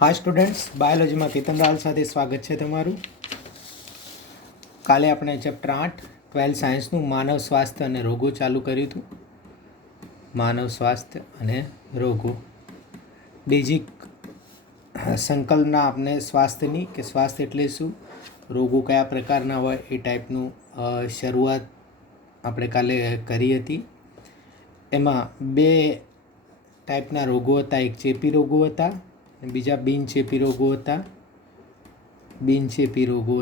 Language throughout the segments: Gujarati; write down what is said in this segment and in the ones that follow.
હા સ્ટુડન્ટ્સ, બાયોલોજીમાં કેતન રાલ સાથે સ્વાગત છે તમારું. કાલે આપણે ચેપ્ટર 8 12 સાયન્સનું માનવ સ્વાસ્થ્ય અને રોગો ચાલુ કર્યું હતું. માનવ સ્વાસ્થ્ય અને રોગો બેઝિક સંકલ્પના આપણે સ્વાસ્થ્યની કે સ્વાસ્થ્ય એટલે શું, રોગો કયા પ્રકારના હોય એ ટાઈપનું શરૂઆત આપણે કાલે કરી હતી. એમાં બે ટાઈપના રોગો હતા, એક ચેપી રોગો હતા, બીજા બિનચેપી રોગો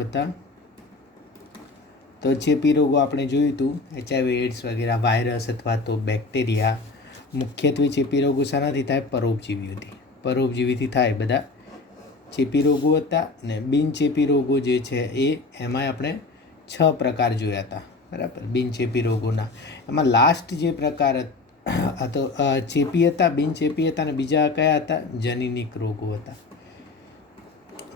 હતા. તો ચેપી રોગો આપણે જોયું હતું HIV એડ્સ વગેરે, વાયરસ અથવા તો બેક્ટેરિયા. મુખ્યત્વે ચેપી રોગો શાનાથી થાય? પરોપજીવીથી થાય બધા ચેપી રોગો હતા. અને બિનચેપી રોગો જે છે એમાં આપણે 6 પ્રકાર જોયા હતા, બરાબર. બિનચેપી રોગોના એમાં લાસ્ટ જે પ્રકાર તો ચેપી હતા, બિનચેપી હતા, અને બીજા કયા હતા? જનીનિક રોગો હતા.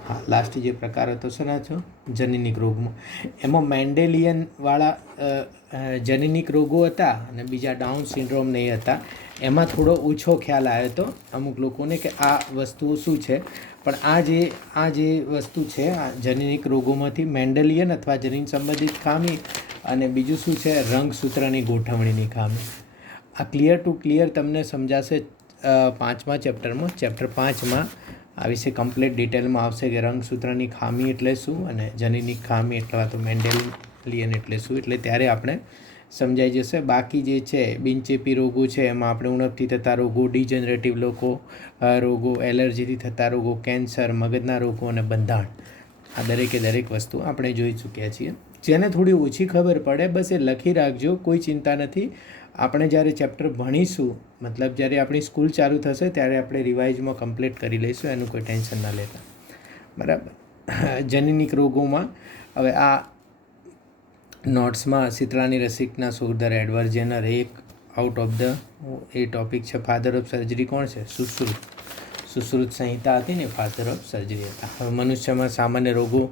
હા, લાસ્ટ જે પ્રકાર હતો શેના છો? જનીનિક રોગમાં. એમાં મેન્ડેલિયન વાળા જનીનિક રોગો હતા અને બીજા ડાઉન સિન્ડ્રોમ નહીં હતા. એમાં થોડો ઓછો ખ્યાલ આવ્યો હતો અમુક લોકોને કે આ વસ્તુઓ શું છે. પણ આ જે વસ્તુ છે આ જનીનિક રોગોમાંથી મેન્ડેલિયન અથવા જનીન સંબંધિત ખામી અને બીજું શું છે? રંગસૂત્રની ગોઠવણીની ખામી. આ ક્લિયર ટુ ક્લિયર તમને સમજાશે 5મા ચેપ્ટરમાં. ચેપ્ટર 5માં આ વિશે કમ્પ્લીટ ડિટેલમાં આવશે કે રંગસૂત્રની ખામી એટલે શું અને જનીનિક ખામી અથવા તો મેન્ડેલિયન એટલે શું. એટલે ત્યારે આપણે સમજાઈ જશે. બાકી જે છે બિનચેપી રોગો છે એમાં આપણે ઉણપથી થતા રોગો, ડિજનરેટિવ રોગો, એલર્જીથી થતા રોગો, કેન્સર, મગજના રોગો અને બંધાણ, આ દરેક વસ્તુ આપણે જોઈ ચૂક્યા છીએ. જેને થોડી ઓછી ખબર પડે બસ એ લખી રાખજો, કોઈ ચિંતા નથી. આપણે જ્યારે ચેપ્ટર ભણીશું, મતલબ જ્યારે આપણી સ્કૂલ ચાલુ થશે ત્યારે આપણે રિવાઇઝમાં કમ્પ્લીટ કરી લઈશું, એનું કોઈ ટેન્શન ના લેતા, બરાબર. જનીનિક રોગોમાં હવે આ નોટ્સમાં શીતળાની રસિકના શોધર એડવર્ડ જેનર એક out of the A topic છે. ફાધર ઓફ સર્જરી કોણ છે? સુશ્રુત સંહિતા હતી ને, ફાધર ઓફ સર્જરી હતા. હવે મનુષ્યમાં સામાન્ય રોગો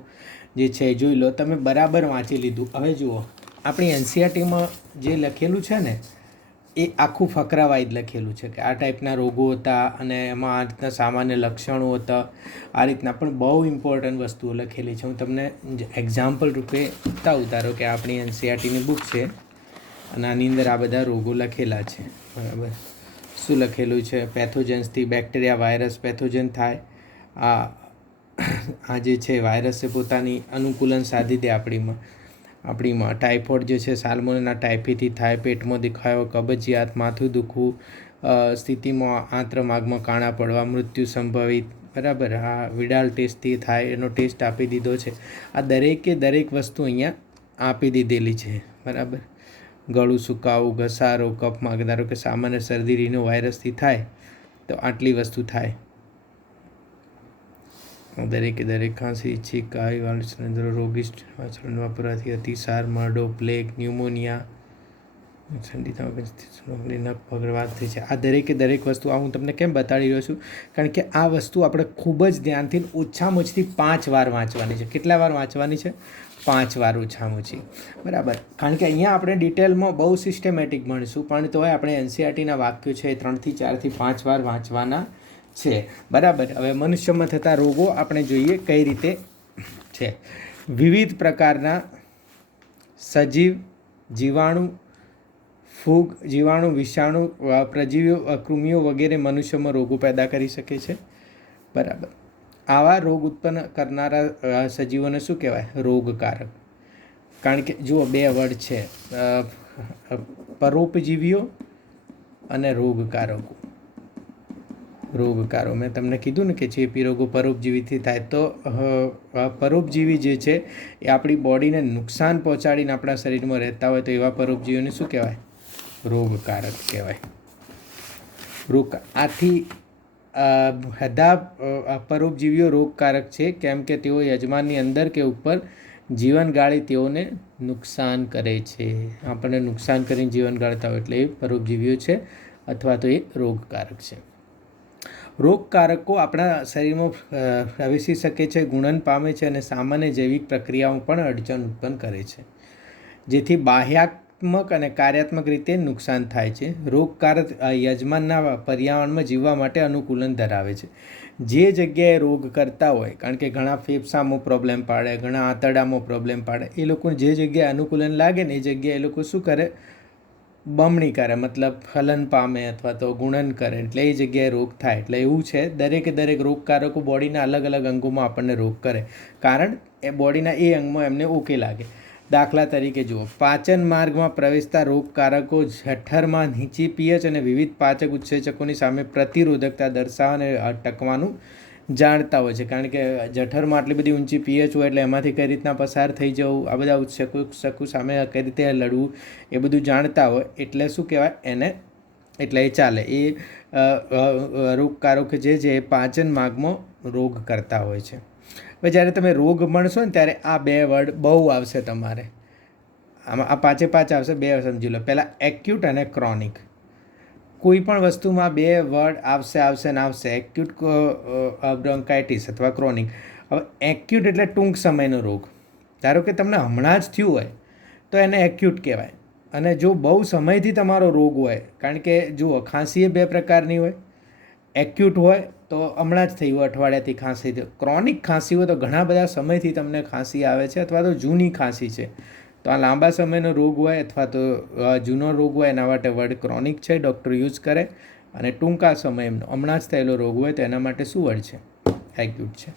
જે છે એ જોઈ લો. તમે બરાબર વાંચી લીધું. હવે જુઓ, આપણી NCERTમાં જે લખેલું છે ને એ આખું ફકરાવાઇઝ લખેલું છે કે આ ટાઈપના રોગો હતા અને એમાં આ રીતના સામાન્ય લક્ષણો હતા, આ રીતના. પણ બહુ ઇમ્પોર્ટન્ટ વસ્તુઓ લખેલી છે. હું તમને એક્ઝામ્પલ રૂપે ઉતારો કે આપણી NCERTની બુક છે અને આની અંદર આ બધા રોગો લખેલા છે, બરાબર. શું લખેલું છે? પેથોજન્સથી બેક્ટેરિયા, વાયરસ પેથોજન થાય. આ જે છે વાયરસ છે પોતાની અનુકૂલન સાધી દે આપણીમાં. ટાઇફોઇડ જે છે સાલ્મોનેલા ટાઇફીથી થાય. પેટમાં દુખાવો, કબજિયાત, માથું દુખવું, સ્થિતિમાં આંતરમાર્ગમાં કાણા પડવા, મૃત્યુ સંભવિત, બરાબર. આ વિડાલ ટેસ્ટથી થાય, એનો ટેસ્ટ આપી દીધો છે. આ દરેક વસ્તુ અહીંયા આપી દીધેલી છે, બરાબર. ગળું સુકાવું, ઘસારો, કફમાં, ધારો કે સામાન્ય શરદી રીનો વાયરસથી થાય તો આટલી વસ્તુ થાય. દરેક ખાંસી, છીંક, આવી વાલસંદ્ર, રોગિષ્ટ વાછરડું વાપરવાથી અતિસાર, મરડો, પ્લેગ, ન્યુમોનિયા, વાત થઈ છે. આ દરેક વસ્તુ આ હું તમને કેમ બતાડી રહ્યો છું? કારણ કે આ વસ્તુ આપણે ખૂબ જ ધ્યાનથી ઓછામાં ઓછી 5 વાર વાંચવાની છે. કેટલા વાર વાંચવાની છે? 5 વાર ઓછામાં ઓછી, બરાબર. કારણ કે અહીંયા આપણે ડિટેલમાં બહુ સિસ્ટમેટિક ભણીશું, પણ તોય આપણે NCERTના વાક્યો છે 3 થી 4 થી 5 વાર વાંચવાના છે, બરાબર. હવે મનુષ્યમાં થતા રોગો આપણે જોઈએ કઈ રીતે છે. વિવિધ પ્રકારના સજીવ, જીવાણુ, ફૂગ, જીવાણુ, વિષાણુ, પ્રજીવીઓ, કૃમિઓ વગેરે મનુષ્યમાં રોગો પેદા કરી શકે છે, બરાબર. આવા રોગ ઉત્પન્ન કરનારા સજીવોને શું કહેવાય? રોગકારક. કારણ કે જુઓ, 2 વર્ડ છે, પરોપજીવીઓ અને રોગકારકો. મેં તમને કીધું ને કે ચેપી રોગો પરોપજીવીથી થાય. તો પરોપજીવી જે છે એ આપણી બોડીને નુકસાન પહોંચાડીને આપણા શરીરમાં રહેતા હોય તો એવા પરોપજીવીઓને શું કહેવાય? રોગકારક કહેવાય. આથી બધા પરોપજીવીઓ રોગકારક છે કેમ કે તેઓ યજમાનની અંદર કે ઉપર જીવન ગાળી તેઓને નુકસાન કરે છે. આપણને નુકસાન કરીને જીવન ગાળતા હોય એટલે એ પરોપજીવીઓ છે અથવા તો એ રોગકારક છે. રોગકારકો આપણા શરીરમાં પ્રવેશી શકે છે, ગુણન પામે છે અને સામાન્ય જૈવિક પ્રક્રિયાઓ પણ અડચણ ઉત્પન્ન કરે છે. જેથી બાહ્યાક ગુણાત્મક અને કાર્યાત્મક રીતે નુકસાન થાય છે. રોગકારક યજમાનના પર્યાવરણમાં જીવવા માટે અનુકૂલન ધરાવે છે. જે જગ્યાએ રોગ કરતા હોય, કારણ કે ઘણા ફેફસામાં પ્રોબ્લેમ પાડે, ઘણા આંતરડામાં પ્રોબ્લેમ પાડે, એ લોકોને જે જગ્યાએ અનુકૂલન લાગે ને એ જગ્યાએ એ લોકો શું કરે, બમણી કરે, મતલબ ફલન પામે અથવા તો ગુણન કરે, એટલે એ જગ્યાએ રોગ થાય. એટલે એવું છે, દરેક રોગકારકો બોડીના અલગ અલગ અંગોમાં આપણને રોગ કરે, કારણ એ બોડીના એ અંગમાં એમને ઓકે લાગે. દાખલા તરીકે જુઓ, પાચન માર્ગમાં પ્રવેશતા રોગકારકો જઠરમાં નીચી પીએચ અને વિવિધ પાચક ઉત્સેચકોની સામે પ્રતિરોધકતા દર્શાવવા અને ટકવાનું જાણતા હોય છે, કારણ કે જઠરમાં આટલી બધી ઊંચી પીએચ હોય એટલે એમાંથી કઈ રીતના પસાર થઈ જવું, આ બધા ઉત્સેચકો સામે કઈ રીતે લડવું, એ બધું જાણતા હોય. એટલે શું કહેવાય એને, એટલે એ ચાલે. એ રોગકારકો જે પાચન માર્ગમાં રોગ કરતા હોય છે. હવે જ્યારે તમે રોગ ભણશો ને ત્યારે આ બે વર્ડ બહુ આવશે તમારે. આમાં આ પાંચે પાંચ આવશે. બે સમજી લો. પહેલાં એક્યુટ અને ક્રોનિક. કોઈ પણ વસ્તુમાં બે વર્ડ આવશે. એક્યુટ બ્રોન્કાઇટિસ અથવા ક્રોનિક. હવે એક્યુટ એટલે ટૂંક સમયનો રોગ. ધારો કે તમને હમણાં જ થયું હોય તો એને એક્યુટ કહેવાય. અને જો બહુ સમયથી તમારો રોગ હોય, કારણ કે જુઓ, ખાંસી એ બે પ્રકારની હોય. એક્યુટ હોય તો હમણાં જ થઈ હોય, અઠવાડિયાથી ખાંસી થયું. ક્રોનિક ખાંસી હોય તો ઘણા બધા સમયથી તમને ખાંસી આવે છે અથવા તો જૂની ખાંસી છે. તો આ લાંબા સમયનો રોગ હોય અથવા તો જૂનો રોગ હોય, એના માટે વર્ડ ક્રોનિક છે, ડૉક્ટર યુઝ કરે. અને ટૂંકા સમયનો હમણાં જ થયેલો રોગ હોય તો એના માટે શું વર્ડ છે? એક્યુટ છે.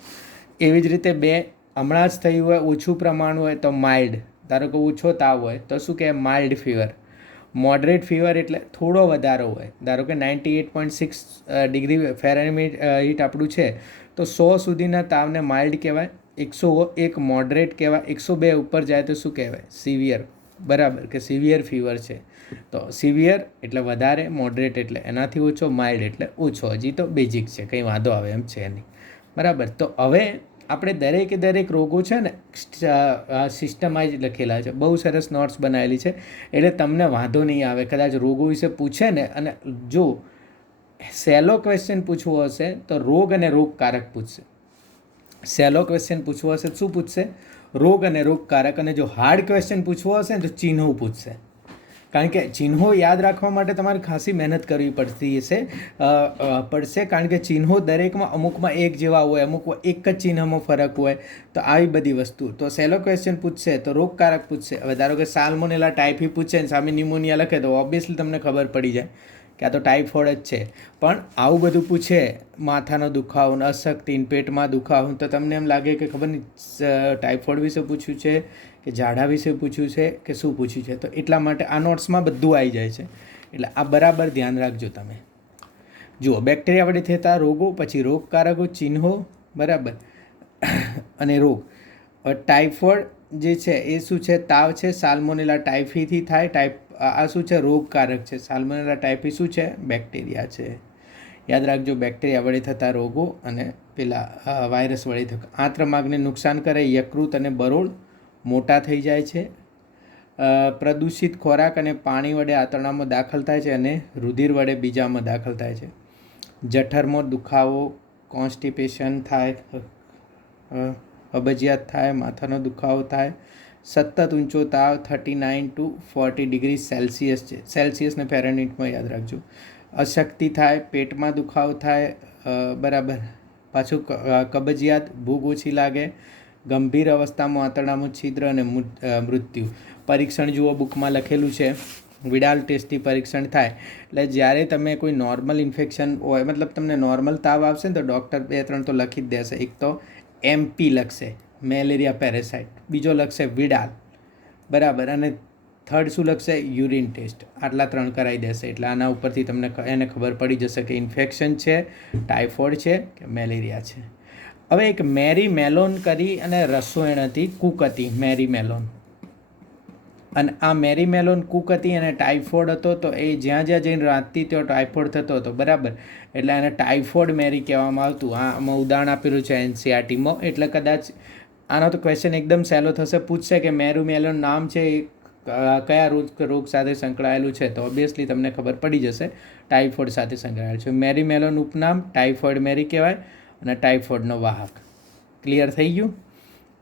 એવી જ રીતે બે, હમણાં જ થયું હોય, ઓછું પ્રમાણ હોય તો માઇલ્ડ. ધારો કે ઓછો તાવ હોય તો શું કહે? Mild fever. મોડરેટ ફીવર એટલે થોડો વધારો હોય. ધારો કે 98.6 ડિગ્રી ફેરનહીટ હીટ આપણું છે તો 100 સુધીના તાવને માઇલ્ડ કહેવાય. 101 મોડરેટ કહેવાય. 102 ઉપર જાય તો શું કહેવાય? સિવિયર. બરાબર, કે સિવિયર ફીવર છે. તો સિવિયર એટલે વધારે, મોડરેટ એટલે એનાથી ઓછો, માઇલ્ડ એટલે ઓછો. હજી તો બેઝિક છે, કંઈ વાંધો આવે એમ છે નહીં. બરાબર. તો હવે આપણે દરેક રોગો છે ને સિસ્ટમાઇઝ લખેલા છે. બહુ સરસ નોટ્સ બનાવેલી છે, એટલે તમને વાંધો નહીં આવે. કદાચ રોગો વિશે પૂછે ને, અને જો સહેલો ક્વેશ્ચન પૂછવો હશે તો રોગ અને રોગકારક પૂછશે. સહેલો ક્વેશ્ચન પૂછવો હશે શું પૂછશે? રોગ અને રોગકારક. અને જો હાર્ડ ક્વેશ્ચન પૂછવો હશે ને તો ચિહ્નો પૂછશે. કારણ કે ચિહ્નો યાદ રાખવા માટે તમારે ખાસી મહેનત કરવી પડશે, કારણ કે ચિહ્નો દરેકમાં અમુકમાં એક જેવા હોય, અમુકમાં એક જ ચિહ્નમાં ફરક હોય. તો આવી બધી વસ્તુ. તો સહેલો ક્વેશ્ચન પૂછશે તો રોગકારક પૂછશે. હવે ધારો કે સાલ્મોનેલા ટાઇફી પૂછે ને સામે ન્યુમોનિયા લખે તો ઓબ્વિયસલી તમને ખબર પડી જાય કે આ તો ટાઇફોઇડ જ છે. પણ આવું બધું પૂછે, માથાનો દુખાવો, અશક્તિ, પેટમાં દુખાવો, તો તમને એમ લાગે કે ખબર નહીં ટાઇફોઇડ વિશે પૂછ્યું છે કે ઝાડા વિશે પૂછ્યું છે કે શું પૂછ્યું છે. તો એટલા માટે આ નોટ્સમાં બધું આવી જાય છે. એટલે આ બરાબર ધ્યાન રાખજો તમે. જુઓ, બેક્ટેરિયા વડે થતા રોગો, પછી રોગકારકો, ચિહ્નો, બરાબર, અને રોગ. ટાઇફોઇડ જે છે એ શું છે? તાવ છે. સાલ્મોનેલા ટાઇફીથી થાય. આ શું છે? રોગકારક છે. સાલ્મોનેલા ટાઇફી શું છે? બેક્ટેરિયા છે. યાદ રાખજો, બેક્ટેરિયા વડે થતા રોગો અને પેલા વાયરસ વડે થતા. આંત્રમાર્ગને નુકસાન કરે, યકૃત અને બરોળ મોટા થઈ જાય છે. પ્રદૂષિત ખોરાક અને પાણી વડે આંતરડામાં દાખલ થાય છે અને રુધિર વડે બીજામાં દાખલ થાય છે. જઠરમાં દુખાવો, કોન્સ્ટિપેશન થાય, કબજિયાત થાય, માથાનો દુખાવો થાય. સતત ઊંચો તાવ 39 to 40 ડિગ્રી સેલ્સિયસ છે. સેલ્સિયસને ફેરનહીટમાં યાદ રાખજો. અશક્તિ થાય, પેટમાં દુખાવો થાય, બરાબર. પાછું કબજિયાત, ભૂખ ઓછી લાગે, ગંભીર અવસ્થામાં આંતરડામાં છિદ્ર અને મૃત્યુ. પરીક્ષણ જુઓ, બુકમાં લખેલું છે. વિડાલ ટેસ્ટથી પરીક્ષણ થાય. એટલે જ્યારે તમે કોઈ નોર્મલ ઇન્ફેક્શન હોય, મતલબ તમને નોર્મલ તાવ આવશે ને તો ડૉક્ટર 2-3 તો લખી જ દેશે. એક તો MP લખશે, મેલેરિયા પેરાસાઇટ. બીજો લખશે વિડાલ, બરાબર. અને થર્ડ શું લખશે? Urine test. આટલા 3 કરાવી દેશે. એટલે આના ઉપરથી તમને એને ખબર પડી જશે કે ઇન્ફેક્શન છે, ટાઇફોઇડ છે કે મેલેરિયા છે. હવે એક મેરી મેલોન કરી અને રસોઈણ હતી, કૂક હતી મેરી મેલોન. અને આ મેરી મેલોન કૂક હતી અને ટાઇફોઇડ હતો. તો એ જ્યાં જઈને રાંધતી ત્યાં ટાઇફોઇડ થતો હતો, બરાબર. એટલે એને ટાઇફોઇડ મેરી કહેવામાં આવતું. આમાં ઉદાહરણ આપેલું છે NCERTમાં. એટલે કદાચ આનો તો ક્વેશ્ચન એકદમ સહેલો થશે. પૂછશે કે મેરી મેલોન નામ છે એ કયા રોગ સાથે સંકળાયેલું છે, તો ઓબ્વિયસલી તમને ખબર પડી જશે ટાઇફોઇડ સાથે સંકળાયેલું છે. મેરી મેલોન ઉપનામ ટાઇફોઇડ મેરી કહેવાય અને ટાઇફોઇડનો વાહક. ક્લિયર થઈ ગયું?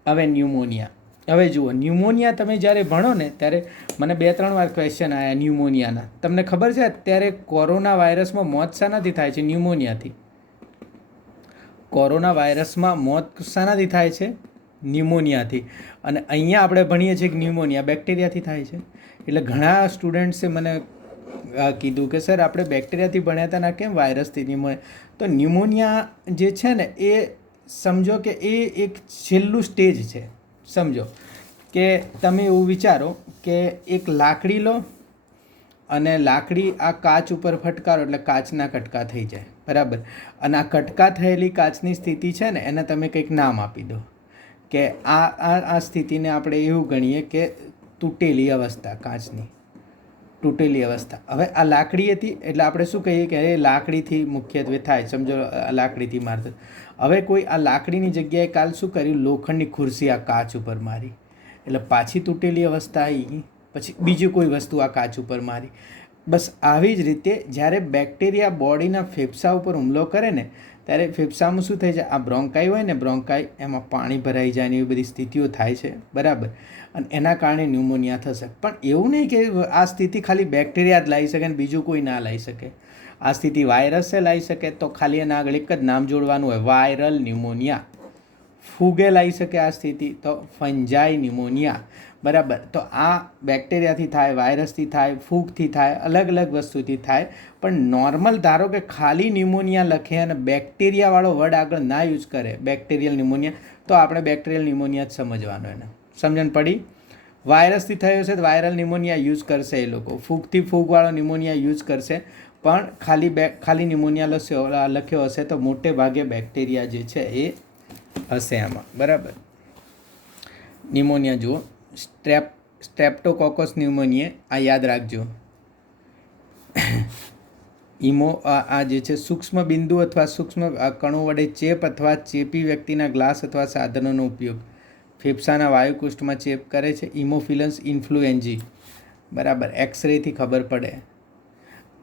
હવે ન્યુમોનિયા. હવે જુઓ, ન્યુમોનિયા તમે જ્યારે ભણો ને ત્યારે મને 2-3 વાર ક્વેશ્ચન આવ્યા ન્યુમોનિયાના. તમને ખબર છે અત્યારે કોરોના વાયરસમાં મોત શાનાથી થાય છે? ન્યુમોનિયાથી. કોરોના વાયરસમાં મોત શાનાથી થાય છે? ન્યુમોનિયાથી. અને અહીંયા આપણે ભણીએ છીએ કે ન્યુમોનિયા બેક્ટેરિયાથી થાય છે. એટલે ઘણા સ્ટુડન્ટ્સે મને કીધું કે સર આપણે બેક્ટેરિયાથી ભણ્યા હતા ને કેમ વાયરસથી ન્યુમોનિયા? તો ન્યુમોનિયા જે છે ને એ સમજો કે એ એક છેલ્લું સ્ટેજ છે. સમજો કે તમે એવું વિચારો કે એક લાકડી લો અને લાકડી આ કાચ ઉપર ફટકારો એટલે કાચના કટકા થઈ જાય, બરાબર. અને આ કટકા થયેલી કાચની સ્થિતિ છે ને એને તમે કંઈક નામ આપી દો કે આ સ્થિતિને આપણે એવું ગણીએ કે તૂટેલી અવસ્થા, કાચની તૂટેલી અવસ્થા. હવે આ લાકડી હતી એટલે આપણે શું કહીએ કે એ લાકડીથી મુખ્યત્વે થાય. સમજો લાકડીથી મારતો. હવે કોઈ આ લાકડીની જગ્યાએ કાલ શું કર્યું? લોખંડની ખુરશી આ કાચ ઉપર મારી એટલે પાછી તૂટેલી અવસ્થા આવી. પછી બીજી કોઈ વસ્તુ આ કાચ ઉપર મારી. બસ આવી જ રીતે જ્યારે બેક્ટેરિયા બોડીના ફેફસા ઉપર હુમલો કરે ને ત્યારે ફેફસામાં શું થાય છે? આ બ્રોન્કાઈ હોય ને, બ્રોન્કાઈ એમાં પાણી ભરાઈ જાય ને એવી બધી સ્થિતિઓ થાય છે, બરાબર. અને એના કારણે ન્યુમોનિયા થશે. પણ એવું નહીં કે આ સ્થિતિ ખાલી બેક્ટેરિયા જ લાવી શકે ને બીજું કોઈ ના લાવી શકે. આ સ્થિતિ વાયરસે લાવી શકે તો ખાલી એના આગળ એક જ નામ જોડવાનું હોય, વાયરલ ન્યુમોનિયા. ફૂગે લાવી શકે આ સ્થિતિ તો ફંજાઈ ન્યુમોનિયા, બરાબર. તો આ બેક્ટેરિયાથી થાય, વાયરસથી થાય, ફૂગથી થાય, અલગ અલગ વસ્તુથી થાય. પણ નોર્મલ ધારો કે ખાલી ન્યુમોનિયા લખે અને બેક્ટેરિયાવાળો વર્ડ આગળ ના યુઝ કરે, બેક્ટેરિયલ ન્યુમોનિયા, તો આપણે બેક્ટેરિયલ ન્યુમોનિયા જ સમજવાનો એને. સમજણ પડી? વાયરસથી થયો છે તો વાયરલ ન્યુમોનિયા યુઝ કરશે એ લોકો. ફૂગથી ફૂગવાળો ન્યુમોનિયા યુઝ કરશે. પણ ખાલી ન્યુમોનિયા લખ્યો હશે તો મોટે ભાગે બેક્ટેરિયા જે છે એ હશે આમાં, બરાબર. ન્યુમોનિયા જુઓ, સ્ટ્રેપ્ટોકોકસ ન્યુમોનિયા, આ યાદ રાખજો. આ જે છે સૂક્ષ્મ બિંદુ અથવા સૂક્ષ્મ કણો વડે ચેપ અથવા ચેપી વ્યક્તિના ગ્લાસ અથવા સાધનોનો ઉપયોગ ફેફસાના વાયુકોષ્ઠમાં ચેપ કરે છે. ઇમોફિલસ ઇન્ફ્લુએન્જી, બરાબર. એક્સરેથી ખબર પડે.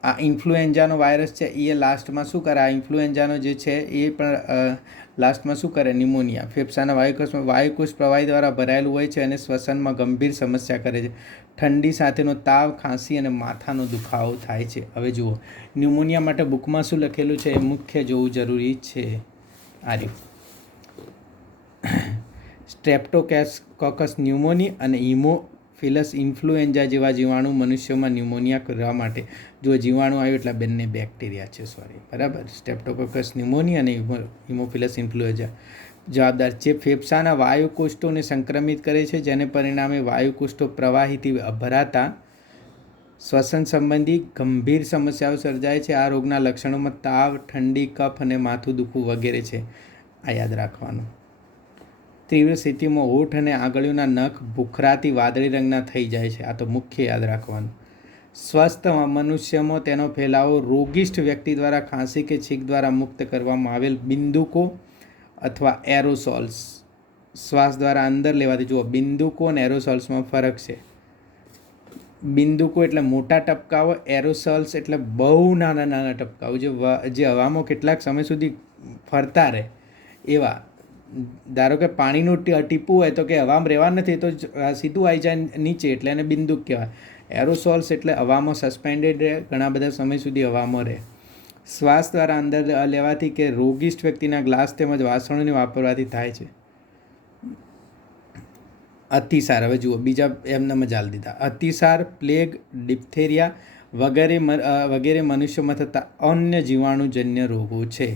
આ ઇન્ફ્લુએન્ઝાનો વાયરસ છે એ લાસ્ટમાં શું કરે? આ ઇન્ફ્લુએન્ઝાનો જે છે એ પણ લાસ્ટમાં શું કરે? ન્યુમોનિયા. ફેફસાના વાયુકોષ પ્રવાહી દ્વારા ભરાયેલું હોય છે અને શ્વસનમાં ગંભીર સમસ્યા કરે છે. ઠંડી સાથેનો તાવ, ખાંસી અને માથાનો દુખાવો થાય છે. હવે જુઓ, ન્યુમોનિયા માટે બુકમાં શું લખેલું છે એ મુખ્ય જોવું જરૂરી છે. આ રહ્યું સ્ટ્રેપ્ટોકોકસ ન્યુમોની અને ઇમોફિલસ ઇન્ફ્લુએન્ઝા જેવા જીવાણુ મનુષ્યોમાં ન્યુમોનિયા કરવા માટે, જો જીવાણુ આવ્યું એટલે બંને બેક્ટેરિયા છે, સોરી, બરાબર. સ્ટ્રેપ્ટોકોકસ ન્યુમોની અને ઇમોફિલસ ઇન્ફ્લુએન્ઝા જવાબદાર છે. ફેફસાના વાયુકોષ્ઠોને સંક્રમિત કરે છે જેને પરિણામે વાયુકોષ્ઠો પ્રવાહીથી ભરાતા શ્વસન સંબંધી ગંભીર સમસ્યાઓ સર્જાય છે. આ રોગના લક્ષણોમાં તાવ, ઠંડી, કફ અને માથું દુખવું વગેરે છે. આ યાદ રાખવાનું. તીવ્ર સ્થિતિમાં હોઠ અને આંગળીઓના નખ ભૂખરાથી વાદળી રંગના થઈ જાય છે. આ તો મુખ્ય યાદ રાખવાનું. સ્વસ્થ મનુષ્યમાં તેનો ફેલાવો રોગિષ્ઠ વ્યક્તિ દ્વારા ખાંસી કે છીંક દ્વારા મુક્ત કરવામાં આવેલ બિંદુકો અથવા એરોસોલ્સ શ્વાસ દ્વારા અંદર લેવાથી. જુઓ, બિંદુકો અને એરોસોલ્સમાં ફરક છે. બિંદુકો એટલે મોટા ટપકાઓ, એરોસોલ્સ એટલે બહુ નાના નાના ટપકાઓ જે હવામાં કેટલાક સમય સુધી ફરતા રહે એવા. ધારો કે પાણીનું ટીપું હોય તો કે હવામાં રહેવા નથી તો સીધું આવી જાય નીચે એટલે એને બિંદુક કહેવાય. એરોસોલ્સ એટલે હવામાં સસ્પેન્ડેડ રહે, ઘણા બધા સમય સુધી હવામાં રહે. શ્વાસ દ્વારા અંદર લેવાથી કે રોગિષ્ઠ વ્યક્તિના ગ્લાસ તેમજ વાસણોને વાપરવાથી થાય છે. અતિસાર, હવે જુઓ બીજા એમને મજાલ દીધા. અતિસાર, પ્લેગ, ડિપ્થેરિયા વગેરે મનુષ્યોમાં થતા અન્ય જીવાણુજન્ય રોગો છે.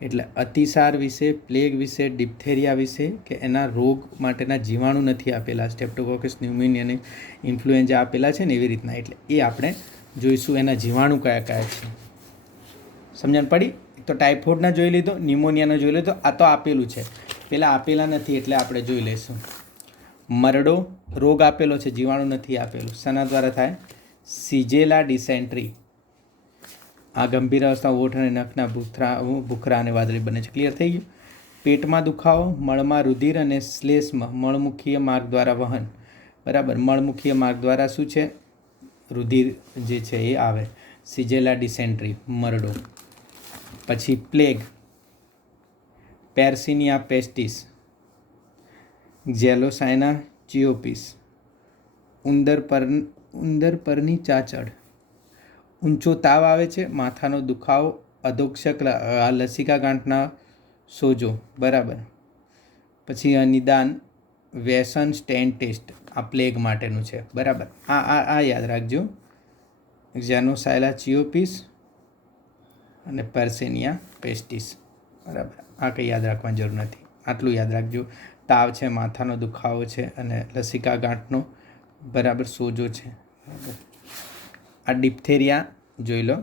એટલે અતિસાર વિશે, પ્લેગ વિશે, ડિપ્થેરિયા વિશે કે એના રોગ માટેના જીવાણુ નથી આપેલા. સ્ટ્રેપ્ટોકોકસ ન્યુમોનિયા અને ઇન્ફ્લુએન્ઝા આપેલા છે ને એવી રીતના. એટલે એ આપણે જોઈશું એના જીવાણુ કયા કયા છે. સમજણ પડી? તો ટાઇફોઇડના જોઈ લીધો, ન્યુમોનિયાનો જોઈ લીધો. આ તો આપેલું છે, પેલા આપેલા નથી એટલે આપણે જોઈ લઈશું. મરડો રોગ આપેલો છે, જીવાણુ નથી આપેલું. શાના દ્વારા થાય? સિજેલા ડિસેન્ટ્રી. આ ગંભીર અવસ્થા હોઠ અને નખના ભૂખરા અને વાદળી બને છે. ક્લિયર થઈ ગયું? પેટમાં દુખાવો, મળમાં રુધિર અને શ્લેષ્મા મળમુખીય માર્ગ દ્વારા વહન, બરાબર. મળમુખીય માર્ગ દ્વારા શું છે? રુધિર જે છે એ આવે. સિજેલા ડિસેન્ટ્રી, મરડો. પછી પ્લેગ, પેર્સિનિયા પેસ્ટિસ, ઝેલોસાઇના ચિયોપિસ, ઉંદર પરની ચાંચડ, ઊંચો તાવ આવે છે, માથાનો દુખાવો, અધોક્ષક લસિકા ગાંઠના સોજો, બરાબર. પછી નિદાન વેસન સ્ટેન ટેસ્ટ, આ પ્લેગ માટેનું છે, બરાબર. આ યાદ રાખજો, ઝેનોસાયલા ચિયોપિસ અને પર્સેનિયા પેસ્ટિસ, બરાબર. આ કંઈ યાદ રાખવાની જરૂર નથી, આટલું યાદ રાખજો. તાવ છે, માથાનો દુખાવો છે અને લસિકા ગાંઠનો બરાબર સોજો છે, બરાબર. આ ડિપ્થેરિયા જોઈ લો,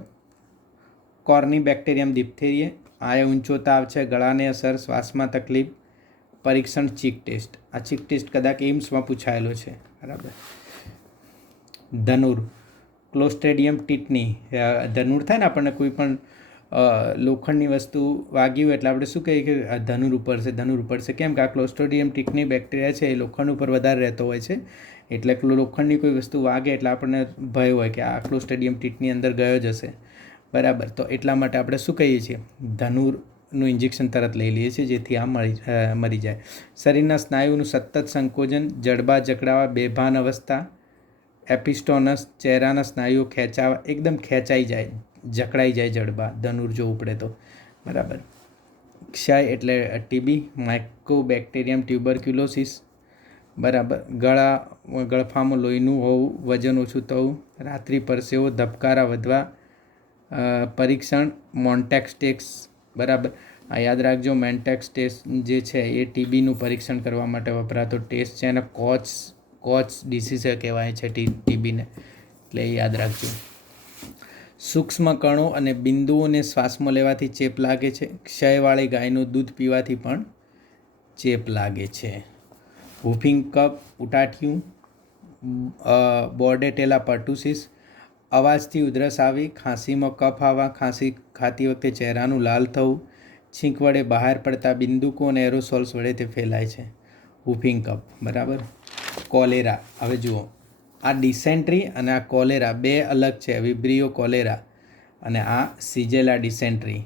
કોર્ની બેક્ટેરિયમ ડિપ્થેરિયા. આ ઊંચો તાવ છે, ગળાને અસર, શ્વાસમાં તકલીફ, પરીક્ષણ ચીક ટેસ્ટ. આ ચીક ટેસ્ટ કદાચ એમ્સમાં પૂછાયેલો છે, બરાબર. ધનુર, ક્લોસ્ટ્રેડિયમ ટીટની. ધનુર થાય ને આપણને કોઈ પણ લોખંડની વસ્તુ વાગી હોય એટલે આપણે શું કહીએ કે ધનુર ઉપર છે, ધનુર ઉપર છે. કેમ કે આ ક્લોસ્ટ્રેડિયમ ટીટની બેક્ટેરિયા છે એ લોખંડ ઉપર વધારે રહેતો હોય છે, એટલે લોખંડની કોઈ વસ્તુ વાગે એટલે આપણને ભય હોય કે આ ક્લોસ્ટ્રેડિયમ ટીટની અંદર ગયો જ હશે, બરાબર. તો એટલા માટે આપણે શું કહીએ છીએ, ધનુરનું ઇન્જેક્શન તરત લઈ લઈએ છીએ જેથી આ મરી જાય. શરીરના સ્નાયુનું સતત સંકોચન, જડબા જકડાવા, બેભાન અવસ્થા, એપિસ્ટોનસ, ચહેરાના સ્નાયુઓ ખેંચાવા, એકદમ ખેંચાઈ જાય, જકડાઈ જાય જડબા, ધનુર જો ઉપડે તો, બરાબર. ક્ષય એટલે ટીબી, માઇકોબેક્ટેરિયમ ટ્યુબરક્યુલોસિસ, બરાબર. ગળફામાં લોહીનું હોવું, વજન ઓછું થવું, રાત્રિ પરસેવો, ધબકારા વધવા, પરીક્ષણ મોન્ટેક્સટેક્સ, બરાબર. આ યાદ રાખજો, મેન્ટેક્સ ટેસ્ટ જે છે એ ટીબીનું પરીક્ષણ કરવા માટે વપરાતો ટેસ્ટ છે, અને કોચ ડિસીઝ કહેવાય છે ટીબીને, એટલે એ યાદ રાખજો. સૂક્ષ્મ કણો અને બિંદુઓને શ્વાસમાં લેવાથી ચેપ લાગે છે. ક્ષયવાળી ગાયનું દૂધ પીવાથી પણ ચેપ લાગે છે. હુફિંગ કફ, ઉટાટિયું, બોર્ડેટેલા પર્ટુસિસ, અવાજથી ઉધરસ આવી, ખાંસીમાં કફ આવવા, ખાંસી ખાતી વખતે ચહેરાનું લાલ થવું, છીંક વડે બહાર પડતા બિંદુકો અને એરોસોલ્સ વડે તે ફેલાય છે. હુફિંગ કફ, બરાબર. કોલેરા, હવે જુઓ, આ ડિસેન્ટ્રી અને આ કોલેરા બે અલગ છે, વિબ્રિયો કોલેરા અને આ સિજેલા ડિસેન્ટ્રી.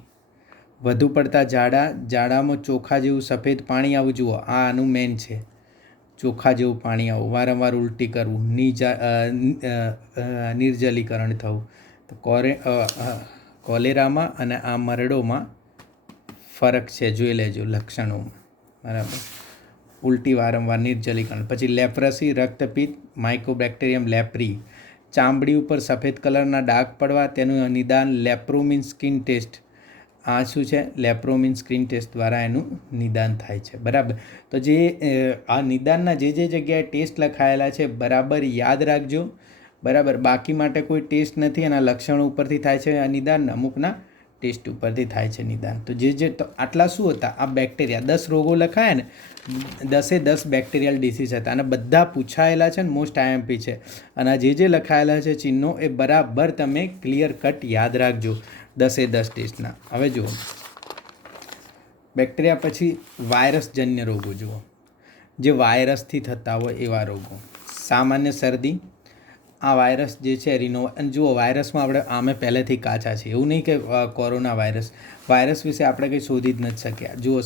વધુ પડતા ઝાડામાં ચોખા જેવું સફેદ પાણી આવવું, જુઓ આ આનું મેન છે, ચોખા જેવું પાણી આવવું, વારંવાર ઉલટી કરવું, નિર્જલીકરણ થવું. તો કોલેરામાં અને આ મરડોમાં ફરક છે, જોઈ લેજો લક્ષણોમાં, બરાબર. ઉલટી, વારંવાર, નિર્જલીકરણ. પછી લેપ્રસી, રક્તપિત્ત, માઇકોબેક્ટેરિયમ લેપ્રી, ચામડી ઉપર સફેદ કલરના ડાઘ પડવા, તેનું નિદાન લેપ્રોમિન સ્કિન ટેસ્ટ. આ શું છે, લેપ્રોમિન સ્કિન ટેસ્ટ દ્વારા એનું નિદાન થાય છે, બરાબર. તો જે આ નિદાનના જે જગ્યાએ ટેસ્ટ લખાયેલા છે બરાબર યાદ રાખજો, બરાબર. બાકી માટે કોઈ ટેસ્ટ નથી, એના લક્ષણો ઉપરથી થાય છે આ નિદાન, અમુકના ટેસ્ટ ઉપરથી થાય છે નિદાન. તો તો આટલા શું હતા, આ બેક્ટેરિયા 10 રોગો લખાયા ને, 10 બેક્ટેરિયલ ડિસીઝ હતા અને બધા પૂછાયેલા છે ને, મોસ્ટ આઈએમપી છે. અને આ જે લખાયેલા છે ચિહ્નો એ બરાબર તમે ક્લિયર કટ યાદ રાખજો 10 ટેસ્ટના. હવે જુઓ, બેક્ટેરિયા પછી વાયરસજન્ય રોગો જુઓ, જે વાયરસથી થતા હોય એવા રોગો. સામાન્ય શરદી, આ વાયરસ જે છે અને જુઓ વાયરસમાં આપણે આમે પહેલેથી કાચા છે, એવું નહીં કે કોરોના વાયરસ વિશે આપણે કંઈ શોધી જ નથી શક્યા. જુઓ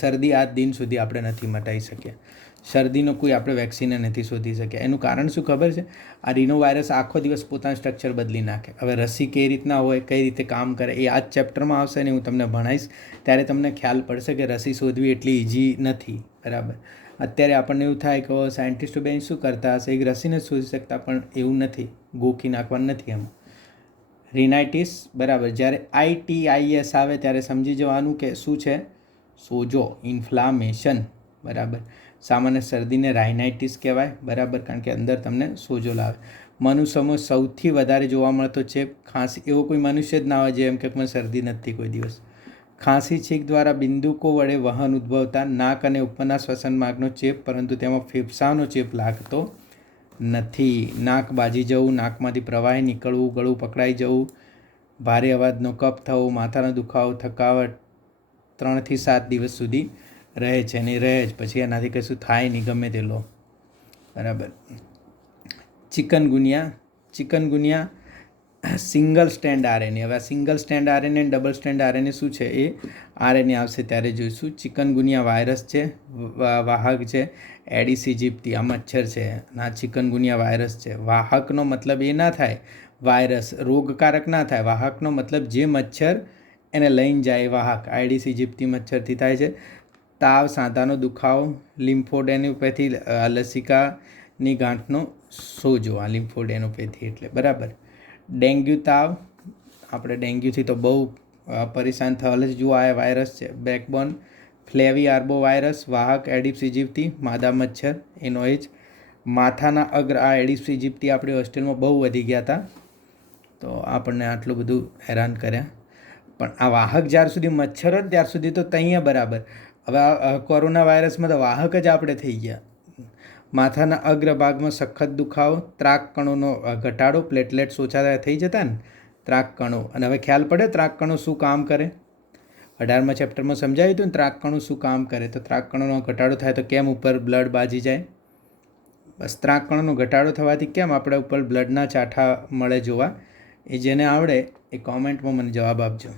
શરદી આજ દિન સુધી આપણે નથી મટાવી શક્યા, શરદીનો કોઈ આપણે વેક્સિન નથી શોધી શક્યા. એનું કારણ શું ખબર છે, આ રીનો વાયરસ આખો દિવસ પોતાનું સ્ટ્રક્ચર બદલી નાખે. હવે રસી કઈ રીતના હોય, કઈ રીતે કામ કરે એ આ જ ચેપ્ટરમાં આવશે ને હું તમને ભણાવીશ, ત્યારે તમને ખ્યાલ પડશે કે રસી શોધવી એટલી ઇઝી નથી, બરાબર. અત્યારે આપણને એવું થાય કે સાયન્ટિસ્ટો બેન શું કરતા હશે, એક રસીને જ શોધી શકતા, પણ એવું નથી, ગોખી નાખવાનું નથી એમ. રિનાઇટિસ, બરાબર. જ્યારે ITIS આવે ત્યારે સમજી જવાનું કે શું છે, સોજો, ઇન્ફ્લામેશન, બરાબર. સામાન્ય શરદીને રાઇનાઇટિસ કહેવાય, બરાબર, કારણ કે અંદર તમને સોજો લાવે. મનુષ્યમાં સૌથી વધારે જોવા મળતો ચેપ ખાંસી. એવો કોઈ મનુષ્ય જ ના હોય જે એમ કે મને શરદી નથી કોઈ દિવસ. ખાંસી, છીંક દ્વારા બિંદુકો વડે વહન ઉદ્ભવતા નાક અને ઉપરના શ્વસન માર્ગનો ચેપ, પરંતુ તેમાં ફેફસાનો ચેપ લાગતો નથી. નાક બાજી જવું, નાકમાંથી પ્રવાહી નીકળવું, ગળું પકડાઈ જવું, ભારે અવાજનો કફ થવો, માથાનો દુખાવો, થકાવટ 3 થી 7 દિવસ સુધી રહે છે અને રહે જ, પછી એનાથી કશું થાય નહીં, ગમે તે લો, બરાબર. Chikungunya single stand RNA. હવે આ સિંગલ સ્ટેન્ડ આરએનએ અને ડબલ સ્ટેન્ડ આરએનએ શું છે એ આરએનએ આવશે ત્યારે જોઈશું. ચિકનગુનિયા વાયરસ છે, વાહક છે. એડિસ ઇજિપ્તી આ મચ્છર છે, આ ચિકનગુનિયા વાયરસ છે. વાહકનો મતલબ એ ના થાય વાયરસ, રોગકારક ના થાય. વાહકનો મતલબ જે મચ્છર એને લઈને જાય વાહક. એડિસ ઇજિપ્તી મચ્છરથી થાય છે. તાવ, સાંધાનો દુખાવો, લિમ્ફોડેનોપેથી, લસિકાની ગાંઠનો સોજો. આ લિમ્ફોડેનોપેથી એટલે બરાબર. ડેન્ગ્યુ તાવ, આપણે ડેન્ગ્યુથી તો બહુ પરેશાન થયેલ છે. જુઓ આ વાયરસ છે બેકબોન ફ્લેવી આર્બો વાયરસ, વાહક એડિસ ઇજિપ્તી, માદા મચ્છર એનો એ જ. માથાના અગ્ર, આ એડિસ ઇજિપ્તી આપણી હોસ્ટેલમાં બહુ વધી ગયા હતા, તો આપણને આટલું બધું હેરાન કર્યા. પણ આ વાહક જ્યાર સુધી મચ્છર જ ત્યાર સુધી તો ત્યાં બરાબર. હવે આ કોરોના વાયરસમાં તો વાહક જ આપણે થઈ ગયા. માથાના અગ્રભાગમાં સખત દુખાવો, ત્રાક કણોનો ઘટાડો, પ્લેટલેટ્સ ઓછા થઈ જતા ને ત્રાક કણો. અને હવે ખ્યાલ પડે ત્રાક કણો શું કામ કરે? 18મા ચેપ્ટરમાં સમજાવ્યું હતું ને ત્રાક કણો શું કામ કરે. તો ત્રાક કણોનો ઘટાડો થાય તો કેમ ઉપર બ્લડ બાજી જાય? બસ ત્રાક કણોનો ઘટાડો થવાથી કેમ આપણે ઉપર બ્લડના ચાઠા મળે જોવા. એ જેને આવડે એ કોમેન્ટમાં મને જવાબ આપજો.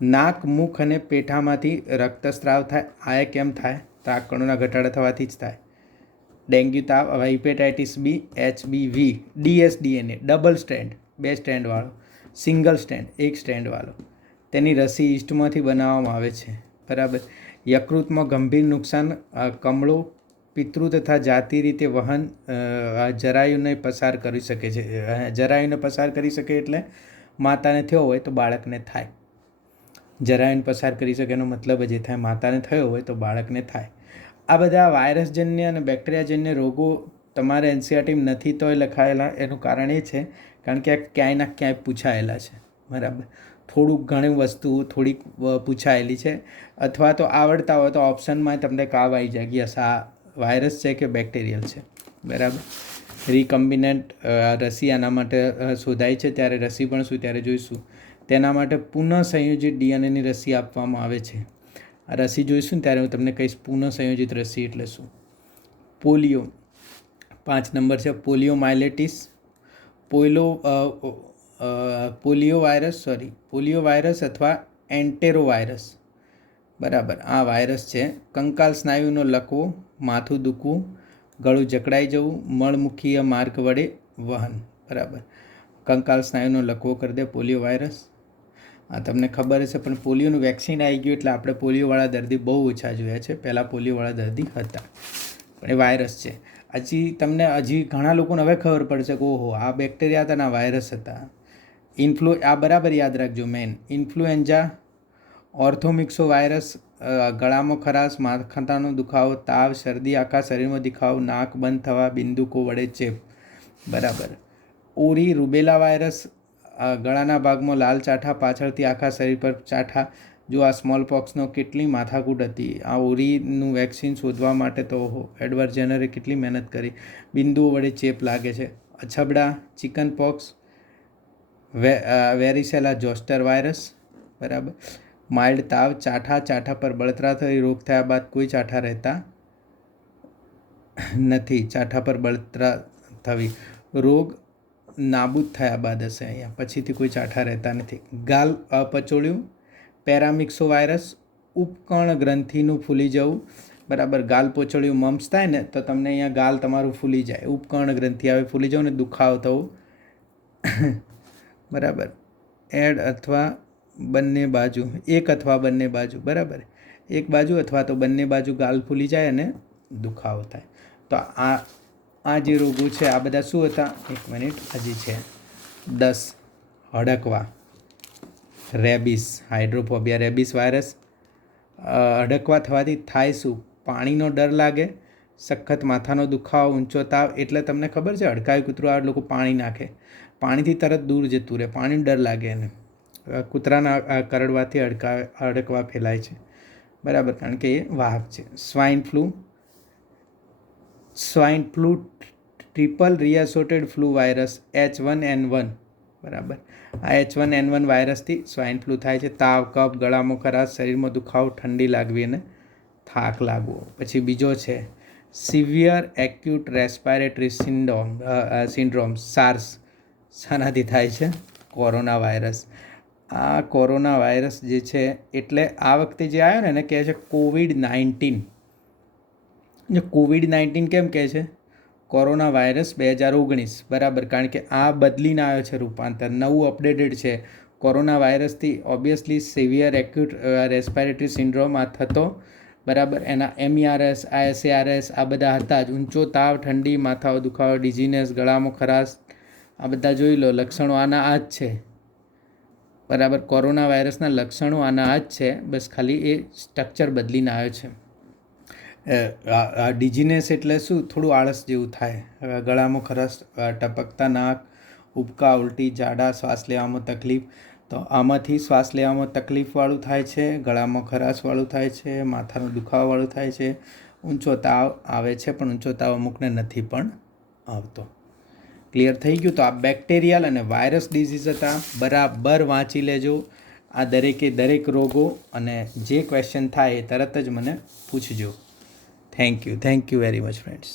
નાક, મુખ અને પેઠામાંથી રક્તસ્રાવ થાય. આ કેમ થાય? ત્રાક કણોના ઘટાડા થવાથી જ થાય. ડેન્ગ્યુ તાવ, હવે hepatitis B, HBV, DSDNA double stand, 2 સ્ટેન્ડવાળો, સિંગલ સ્ટેન્ડ, 1 સ્ટેન્ડવાળો. તેની રસી ઈસ્ટમાંથી બનાવવામાં આવે છે, બરાબર. યકૃતમાં ગંભીર નુકસાન, કમળો, પિતૃ તથા જાતિ રીતે વહન જરાયુને પસાર કરી શકે છે. જરાયુને પસાર કરી શકે એટલે માતાને થયો હોય તો બાળકને થાય. જરાયુને પસાર કરી શકે એનો મતલબ જ એ થાય માતાને થયો હોય તો બાળકને થાય. આ બધા વાયરસજન્ય અને બેક્ટેરિયાજન્ય રોગો તમારે એનસીઆરટીમાં નથી તોય લખાયેલા. એનું કારણ એ છે કારણ કે આ ક્યાંયના ક્યાંય પૂછાયેલા છે, બરાબર. થોડુંક ઘણી વસ્તુ થોડીક પૂછાયેલી છે, અથવા તો આવડતા હોય તો ઓપ્શનમાં તમને કાવ આવી જાય કે યસ આ વાયરસ છે કે બેક્ટેરિયલ છે, બરાબર. રિકમ્બિનન્ટ રસી આના માટે શોધાય છે, ત્યારે રસી પણ શું ત્યારે જોઈશું. તેના માટે પુનઃ સંયોજિત ડીએનએની રસી આપવામાં આવે છે. આ રસી જોઈશું ને ત્યારે હું તમને કહીશ પુનઃ સંયોજિત રસી એટલે શું. પોલિયો 5 નંબર છે. પોલિયો માઇલેટિસ, પોલિયો વાયરસ અથવા એન્ટેરો વાયરસ, બરાબર. આ વાયરસ છે. કંકાલ સ્નાયુનો લકવો, માથું દુખવું, ગળું જકડાઈ જવું, મળમુખીય માર્ગ વડે વહન, બરાબર. કંકાલ સ્નાયુનો લકવો કરી દે પોલિયો વાયરસ. આ તમને ખબર હશે, પણ પોલિયોનું વેક્સિન આવી ગયું એટલે આપણે પોલિયોવાળા દર્દી બહુ ઓછા જોયા છે. પહેલાં પોલિયોવાળા દર્દી હતા, પણ એ વાયરસ છે. હજી ઘણા લોકોને હવે ખબર પડશે કે ઓહો આ બેક્ટેરિયા હતા ને આ વાયરસ હતા. આ બરાબર યાદ રાખજો. મેન ઇન્ફ્લુએન્ઝા, ઓર્થોમિક્સો વાયરસ, ગળામાં ખરાશ, માથાનો દુખાવો, તાવ, શરદી, આખા શરીરમાં દુખાવો, નાક બંધ થવા, બિંદુકો વડે ચેપ, બરાબર. ઓરી રૂબેલા વાયરસ, ગળાના ભાગમાં લાલ ચાઠા, પાછળથી આખા શરીર પર ચાઠા. જો આ સ્મોલ પોક્સનો કેટલી માથાકૂટ હતી. આ ઓરીનું વેક્સિન શોધવા માટે તો એડવર્ડ જેનરે કેટલી મહેનત કરી. બિંદુઓ વડે ચેપ લાગે છે. અછબડા, chicken pox, varicella zoster virus, બરાબર. માઇલ્ડ તાવ, ચાઠા પર બળતરા થઈ, રોગ થયા બાદ કોઈ ચાઠા રહેતા નથી. ચાઠા પર બળતરા થવી, રોગ નાબૂદ થયા બાદ હશે. અહીંયા પછીથી કોઈ ચાઠા રહેતા નથી. ગાલ અપચોળ્યું, પેરામિક્સો વાયરસ, ઉપકર્ણ ગ્રંથિનું ફૂલી જવું, બરાબર. ગાલ પોચળ્યું, મમ્સ થાય ને તો તમને અહીંયા ગાલ તમારું ફૂલી જાય, ઉપકર્ણ ગ્રંથિ આવે, ફૂલી જવું ને દુખાવો થવું, બરાબર. અથવા બંને બાજુ, એક અથવા બંને બાજુ, બરાબર. એક બાજુ અથવા તો બંને બાજુ ગાલ ફૂલી જાય અને દુખાવો થાય. તો આ જે રોગો છે આ બધા શું હતા? 1 મિનિટ હજી છે 10. હડકવા, રેબિસ, હાઇડ્રોફોબિયા, રેબિસ વાયરસ. હડકવા થવાથી થાય શું? પાણીનો ડર લાગે, સખત માથાનો દુખાવો, ઊંચો તાવ. એટલે તમને ખબર છે હડકાયું કૂતરું આ લોકો પાણી નાખે, પાણીથી તરત દૂર જતું રહે, પાણીનો ડર લાગે એને. કૂતરાના કરડવાથી હડકવા ફેલાય છે, બરાબર, કારણ કે એ વાહક છે. Swine flu triple reassorted flu virus, H1N1, બરાબર. આ H1N1 વાયરસથી સ્વાઇન ફ્લૂ થાય છે. તાવ, કફ, ગળામાં ખરાશ, શરીરમાં દુખાવો, ઠંડી લાગવી અને થાક લાગવો. પછી બીજો છે severe acute respiratory syndrome, SARS, શાનાથી થાય છે? Corona virus. આ કોરોના વાયરસ જે છે એટલે આ વખતે જે આવ્યો ને એને કહે છે COVID-19. જે COVID-19 કેમ કહે છે? કોરોના વાયરસ 2019, બરાબર, કારણ કે આ બદલીને આવ્યો છે રૂપાંતર, નવું અપડેટેડ છે. કોરોના વાયરસથી obviously severe acute respiratory syndrome આ થતો, બરાબર. એના MERS, ISARS આ બધા હતા જ. ઊંચો તાવ, ઠંડી, માથાનો દુખાવો, ડિઝીનેસ, ગળામાં ખરાશ, આ બધા જોઈ લો. લક્ષણો આના આ જ છે, બરાબર. કોરોના વાયરસના લક્ષણો આના આ જ છે, બસ ખાલી એ સ્ટ્રક્ચર બદલીને આવ્યો છે. ડિઝીનેસ એટલે શું? થોડું આળસ જેવું થાય, ગળામાં ખરાશ, ટપકતા નાક, ઉબકા, ઉલટી, ઝાડા, શ્વાસ લેવામાં તકલીફ. તો આમાંથી શ્વાસ લેવામાં તકલીફવાળું થાય છે, ગળામાં ખરાશવાળું થાય છે, માથાનો દુખાવાવાળું થાય છે, ઊંચો તાવ આવે છે, પણ ઊંચો તાવ અમુકને નથી પણ આવતો. ક્લિયર થઈ ગયું? તો આ બેક્ટેરિયલ અને વાયરસ ડિઝીઝ હતા. બરાબર વાંચી લેજો આ દરેક રોગો, અને જે ક્વેશ્ચન થાય એ તરત જ મને પૂછજો. Thank you very much friends.